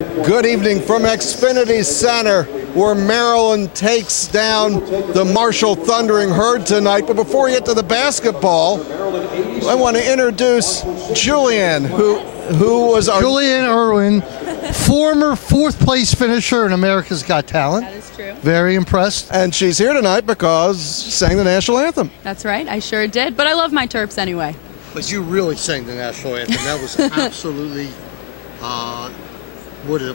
Good evening from Xfinity Center, where Maryland takes down the Marshall Thundering Herd tonight. But before we get to the basketball, I want to introduce Julienne, who was our... Julienne Irwin, former fourth-place finisher in America's Got Talent. That is true. Very impressed. And she's here tonight because she sang the national anthem. That's right. I sure did. But I love my Terps anyway. But you really sang the national anthem. That was absolutely...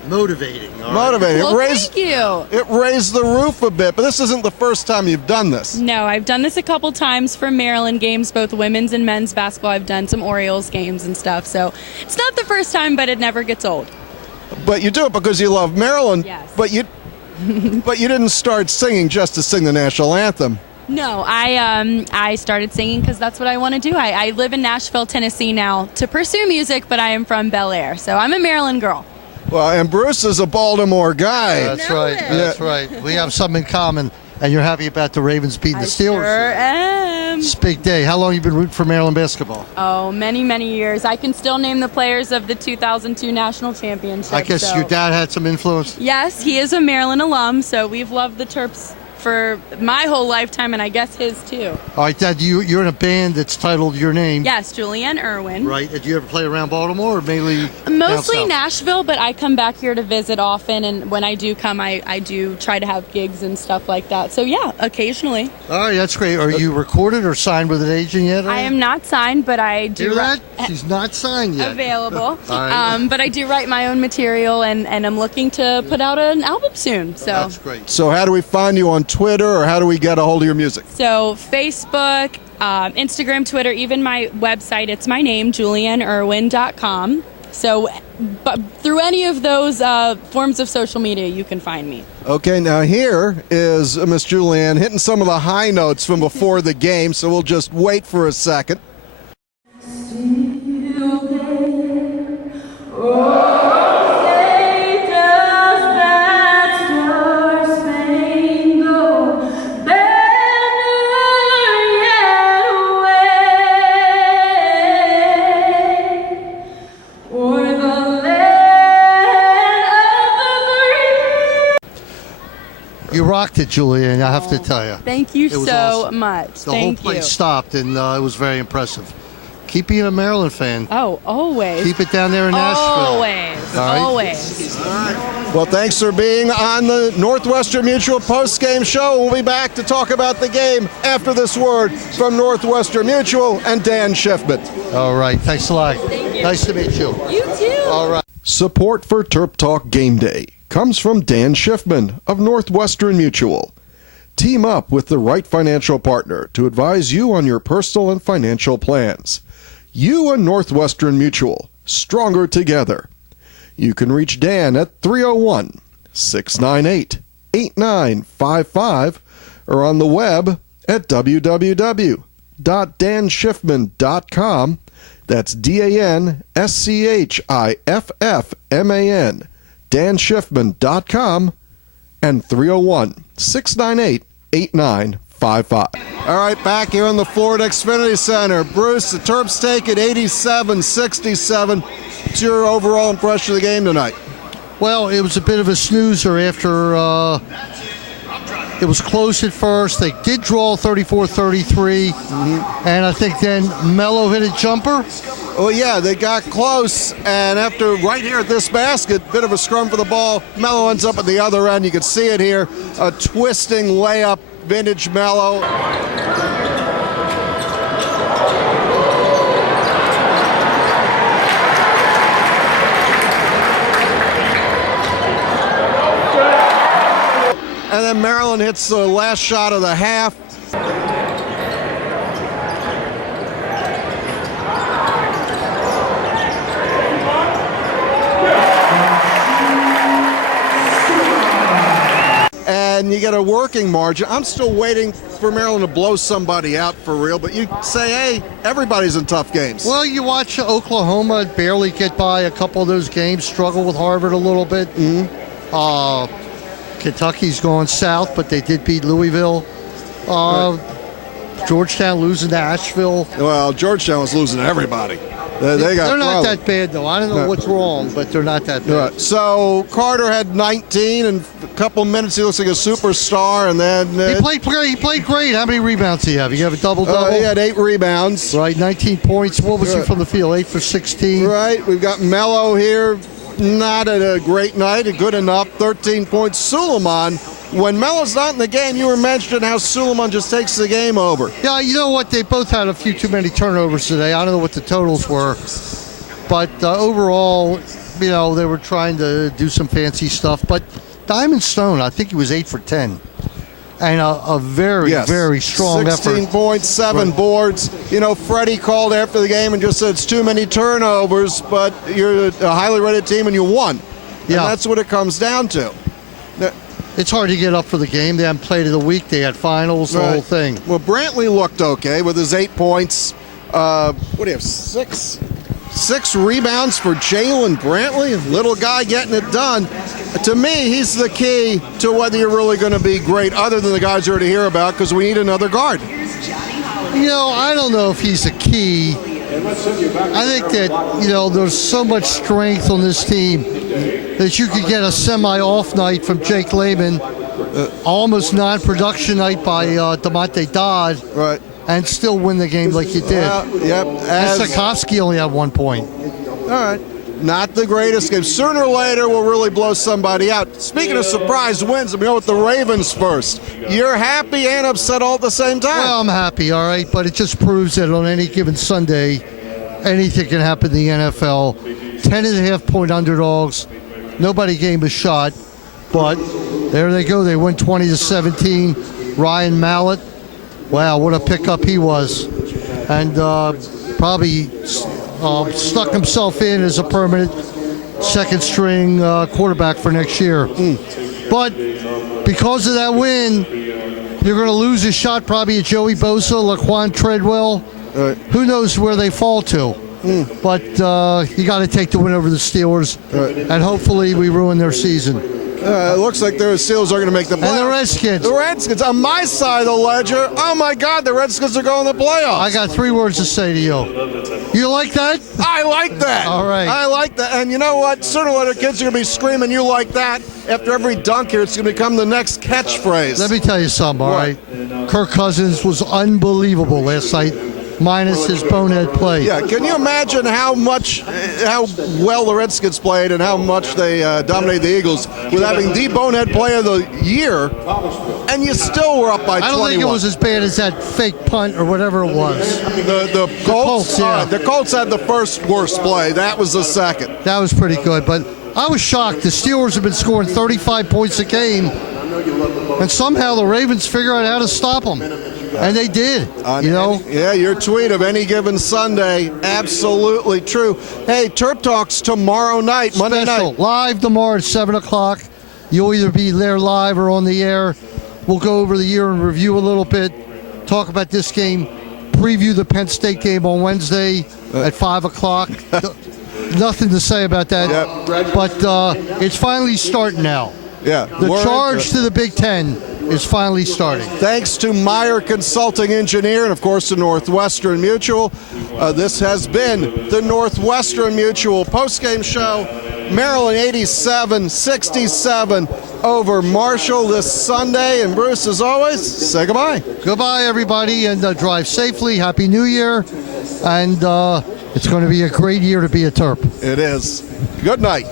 motivating. Motivating. Well, thank you. It raised the roof a bit, but this isn't the first time you've done this. No, I've done this a couple times for Maryland games, both women's and men's basketball. I've done some Orioles games and stuff. So it's not the first time, but it never gets old. But you do it because you love Maryland. Yes. But you didn't start singing just to sing the national anthem. No, I started singing because that's what I want to do. I live in Nashville, Tennessee now to pursue music, but I am from Bel Air, so I'm a Maryland girl. Well, and Bruce is a Baltimore guy. That's right. That's right. We have something in common, and you're happy about the Ravens beating the Steelers. Sure am. It's a big day. How long have you been rooting for Maryland basketball? Oh, many, many years. I can still name the players of the 2002 national championship. I guess your dad had some influence? Yes, he is a Maryland alum, so we've loved the Terps for my whole lifetime, and I guess his too. All right, Dad, you're in a band that's titled your name. Yes, Julienne Irwin. Right. Did you ever play around Baltimore or mainly Mostly down south? Nashville, but I come back here to visit often, and when I do come, I do try to have gigs and stuff like that. So yeah, occasionally. All right, that's great. Are you recorded or signed with an agent yet? I am not signed, but I do. Hear that? She's not signed yet. Available. All right. But I do write my own material, and I'm looking to put out an album soon. So That's great. So how do we find you on Twitter, or how do we get a hold of your music? So Facebook, Instagram, Twitter, even my website, it's my name, julienneirwin.com. So but through any of those forms of social media, you can find me. Okay, now here is Miss Julienne hitting some of the high notes from before the game, so we'll just wait for a second. You rocked it, Julian, I have to tell you. Thank you It was so awesome. much. The Thank whole place you. stopped, and it was very impressive. Keep being a Maryland fan. Oh, always. Keep it down there in Nashville. Always. All right. Always. Well, thanks for being on the Northwestern Mutual Postgame Show. We'll be back to talk about the game after this word from Northwestern Mutual and Dan Schiffman. All right. Thanks a lot. Thank you. Nice to meet you. You too. All right. Support for Terptalk Game Day comes from Dan Schiffman of Northwestern Mutual. Team up with the right financial partner to advise you on your personal and financial plans. You and Northwestern Mutual, stronger together. You can reach Dan at 301-698-8955 or on the web at www.danschiffman.com. That's DANSCHIFFMAN, danschiffman.com, and 301-698-8955. All right, back here in the Florida Xfinity Center. Bruce, the Terps take it 87-67. What's your overall impression of the game tonight? Well, it was a bit of a snoozer after it was close at first. They did draw 34-33, and I think then Mello hit a jumper. Oh, yeah, they got close, and after right here at this basket, bit of a scrum for the ball. Mello ends up at the other end. You can see it here, a twisting layup, vintage Mello. And then Maryland hits the last shot of the half. And you get a working margin. I'm still waiting for Maryland to blow somebody out for real, but you say, hey, everybody's in tough games. Well, you watch Oklahoma barely get by a couple of those games, struggle with Harvard a little bit. Kentucky's going south, but they did beat Louisville. Georgetown losing to Asheville. Well, Georgetown was losing to everybody. They're not that bad, though. I don't know what's wrong, but they're not that bad. Right. So Carter had 19 in a couple minutes. He looks like a superstar, and then He played great. How many rebounds did he have? He have a double-double? he had 8 rebounds. Right, 19 points. What was he from the field? 8 for 16. Right. We've got Mello here. Not a great night, good enough. 13 points. Suleiman. When Melo's not in the game, you were mentioning how Suleiman just takes the game over. Yeah, you know what? They both had a few too many turnovers today. I don't know what the totals were. But overall, they were trying to do some fancy stuff. But Diamond Stone, I think he was 8 for 10. And a very, very strong 16 effort. points, 7 boards. Freddie called after the game and just said it's too many turnovers, but you're a highly rated team and you won. And that's what it comes down to. It's hard to get up for the game. They haven't played of the week. They had finals, the whole thing. Well, Brantley looked okay with his 8 points. What do you have, 6 rebounds for Jalen Brantley? Little guy getting it done. To me, he's the key to whether you're really going to be great, other than the guys you're to hear about, because we need another guard. I don't know if he's a key. I think that, there's so much strength on this team that you could get a semi-off night from Jake Lehman, almost non-production night by DeMonte Dodd, right, and still win the game like you did. Yep. And Sikorsky only had 1 point. All right. Not the greatest game. Sooner or later, we'll really blow somebody out. Speaking of surprise wins, we go with the Ravens first. You're happy and upset all at the same time. Well, I'm happy, all right, but it just proves that on any given Sunday, anything can happen in the NFL. 10.5-point underdogs. Nobody gave a shot, but there they go. They win 20-17. Ryan Mallett, wow, what a pickup he was. And probably stuck himself in as a permanent second-string quarterback for next year. But because of that win, you're going to lose a shot probably at Joey Bosa, Laquan Treadwell. Who knows where they fall to. But you got to take the win over the Steelers, and hopefully we ruin their season. It looks like the Steelers are going to make the playoffs. And the Redskins. The Redskins. On my side of the ledger, oh my God, the Redskins are going to the playoffs. I got 3 words to say to you. You like that? I like that. All right. I like that. And you know what? Sooner or later, kids are going to be screaming, you like that. After every dunk here, it's going to become the next catchphrase. Let me tell you something, all right? Kirk Cousins was unbelievable last night, minus his bonehead play. Yeah, can you imagine how well the Redskins played and how much they dominated the Eagles with having the bonehead play of the year, and you still were up by 21. I don't think it was as bad as that fake punt or whatever it was. The Colts, yeah. The Colts had the first worst play. That was the second. That was pretty good, but I was shocked. The Steelers have been scoring 35 points a game, and somehow the Ravens figure out how to stop them. And they did, Yeah, your tweet of any given Sunday, absolutely true. Hey, Terp Talks tomorrow night, Monday night. Live tomorrow at 7 o'clock. You'll either be there live or on the air. We'll go over the year and review a little bit, talk about this game, preview the Penn State game on Wednesday at 5 o'clock. Nothing to say about that, but it's finally starting now. Yeah. The charge to the Big Ten is finally starting. Thanks to Meyer Consulting Engineer and, of course, the Northwestern Mutual. This has been the Northwestern Mutual postgame show. Maryland 87-67 over Marshall this Sunday. And Bruce, as always, say goodbye. Goodbye, everybody, and drive safely. Happy New Year. And it's going to be a great year to be a Terp. It is. Good night.